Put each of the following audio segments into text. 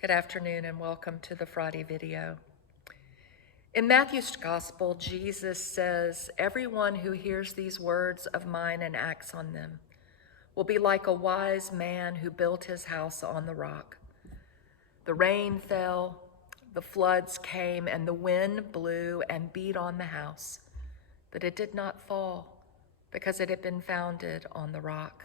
Good afternoon and welcome to the Friday video. In Matthew's Gospel, Jesus says, "Everyone who hears these words of mine and acts on them will be like a wise man who built his house on the rock. The rain fell, the floods came, and the wind blew and beat on the house, but it did not fall because it had been founded on the rock."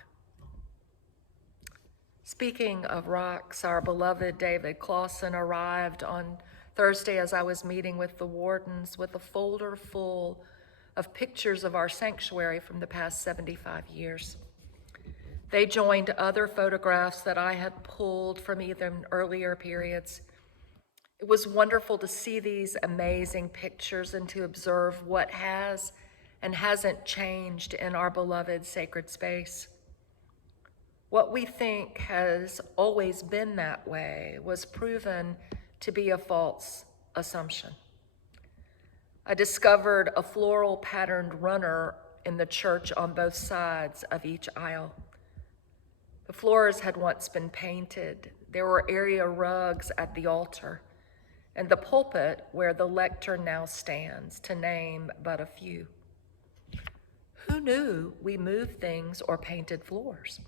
Speaking of rocks, our beloved David Clausen arrived on Thursday as I was meeting with the wardens with a folder full of pictures of our sanctuary from the past 75 years. They joined other photographs that I had pulled from even earlier periods. It was wonderful to see these amazing pictures and to observe what has and hasn't changed in our beloved sacred space. What we think has always been that way was proven to be a false assumption. I discovered a floral patterned runner in the church on both sides of each aisle. The floors had once been painted. There were area rugs at the altar and the pulpit where the Rector now stands, to name but a few. Who knew we moved things or painted floors?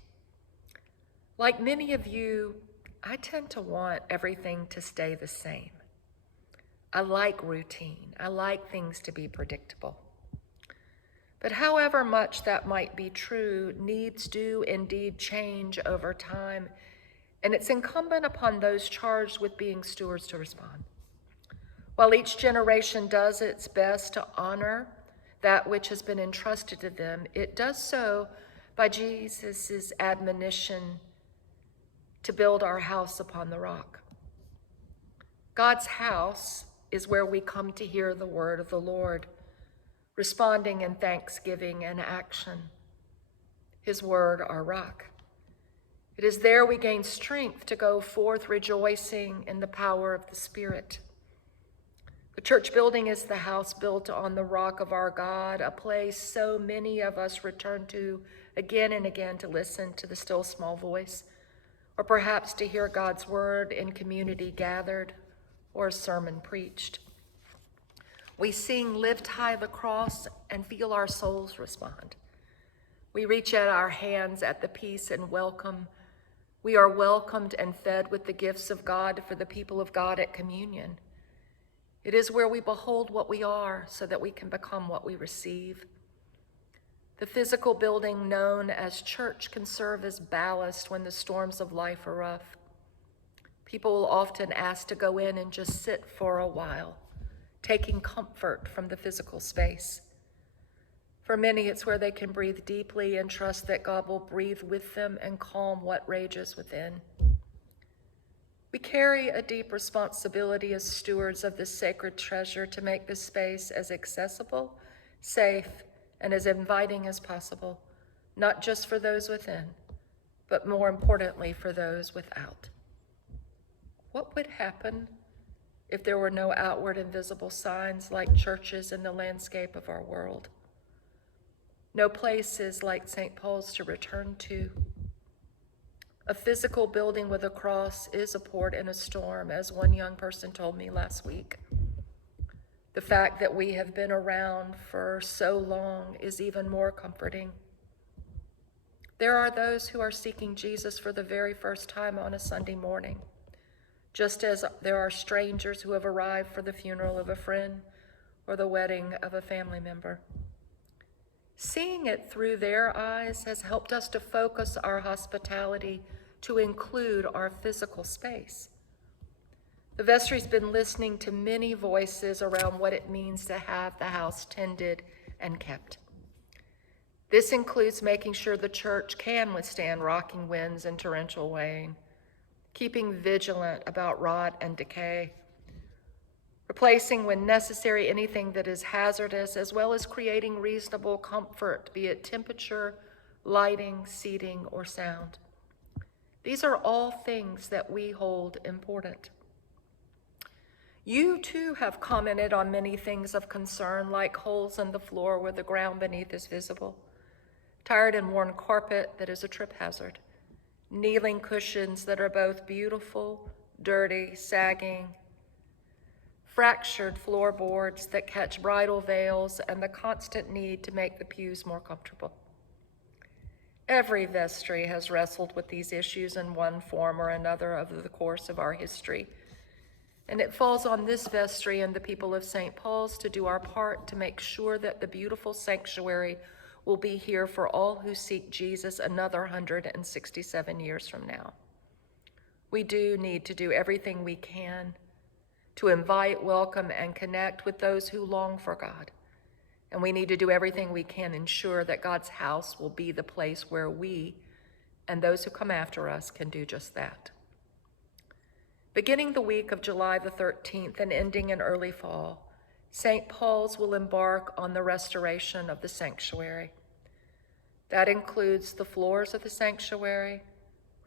Like many of you, I tend to want everything to stay the same. I like routine. I like things to be predictable. But however much that might be true, needs do indeed change over time, and it's incumbent upon those charged with being stewards to respond. While each generation does its best to honor that which has been entrusted to them, it does so by Jesus' admonition to build our house upon the rock. God's house is where we come to hear the word of the Lord, responding in thanksgiving and action. His word, our rock. It is there we gain strength to go forth rejoicing in the power of the Spirit. The church building is the house built on the rock of our God, a place so many of us return to again and again to listen to the still small voice, or perhaps to hear God's word in community gathered or a sermon preached. We sing "Lift High the Cross" and feel our souls respond. We reach out our hands at the peace and welcome. We are welcomed and fed with the gifts of God for the people of God at communion. It is where we behold what we are so that we can become what we receive. The physical building known as church can serve as ballast when the storms of life are rough. People will often ask to go in and just sit for a while, taking comfort from the physical space. For many, it's where they can breathe deeply and trust that God will breathe with them and calm what rages within. We carry a deep responsibility as stewards of this sacred treasure to make this space as accessible, safe, and as inviting as possible, not just for those within, but more importantly for those without. What would happen if there were no outward and visible signs like churches in the landscape of our world? No places like St. Paul's to return to. A physical building with a cross is a port in a storm, as one young person told me last week. The fact that we have been around for so long is even more comforting. There are those who are seeking Jesus for the very first time on a Sunday morning, just as there are strangers who have arrived for the funeral of a friend or the wedding of a family member. Seeing it through their eyes has helped us to focus our hospitality to include our physical space. The vestry's been listening to many voices around what it means to have the house tended and kept. This includes making sure the church can withstand rocking winds and torrential rain, keeping vigilant about rot and decay, replacing when necessary anything that is hazardous, as well as creating reasonable comfort, be it temperature, lighting, seating, or sound. These are all things that we hold important. You too have commented on many things of concern, like holes in the floor where the ground beneath is visible, tired and worn carpet that is a trip hazard, kneeling cushions that are both beautiful, dirty, sagging, fractured floorboards that catch bridal veils, and the constant need to make the pews more comfortable. Every vestry has wrestled with these issues in one form or another over the course of our history, and it falls on this vestry and the people of St. Paul's to do our part to make sure that the beautiful sanctuary will be here for all who seek Jesus another 167 years from now. We do need to do everything we can to invite, welcome, and connect with those who long for God. And we need to do everything we can ensure that God's house will be the place where we and those who come after us can do just that. Beginning the week of July the 13th and ending in early fall, St. Paul's will embark on the restoration of the sanctuary. That includes the floors of the sanctuary,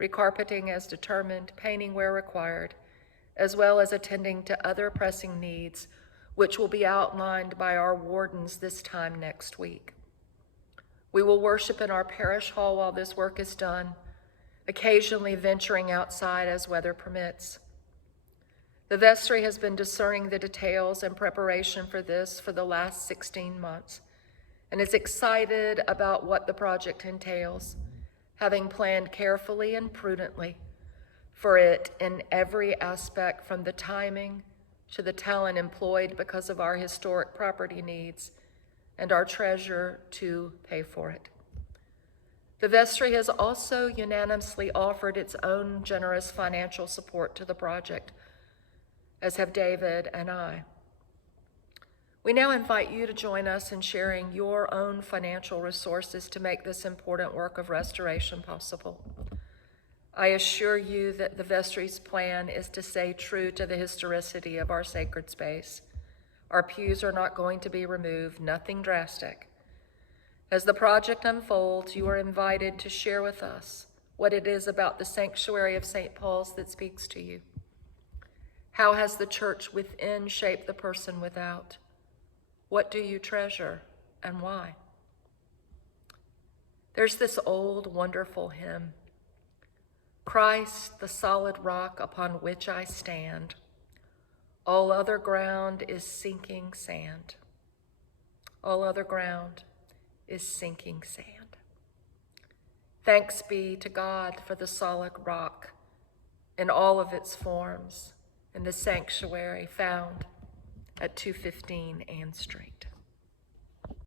recarpeting as determined, painting where required, as well as attending to other pressing needs, which will be outlined by our wardens this time next week. We will worship in our parish hall while this work is done, occasionally venturing outside as weather permits. The vestry has been discerning the details and preparation for this for the last 16 months and is excited about what the project entails, having planned carefully and prudently for it in every aspect, from the timing to the talent employed because of our historic property needs and our treasure to pay for it. The vestry has also unanimously offered its own generous financial support to the project, as have David and I. We now invite you to join us in sharing your own financial resources to make this important work of restoration possible. I assure you that the vestry's plan is to stay true to the historicity of our sacred space. Our pews are not going to be removed, nothing drastic. As the project unfolds, you are invited to share with us what it is about the sanctuary of St. Paul's that speaks to you. How has the church within shaped the person without? What do you treasure and why? There's this old, wonderful hymn, Christ, the solid rock upon which I stand, all other ground is sinking sand. All other ground is sinking sand. Thanks be to God for the solid rock in all of its forms in the sanctuary found at 215 Ann Street.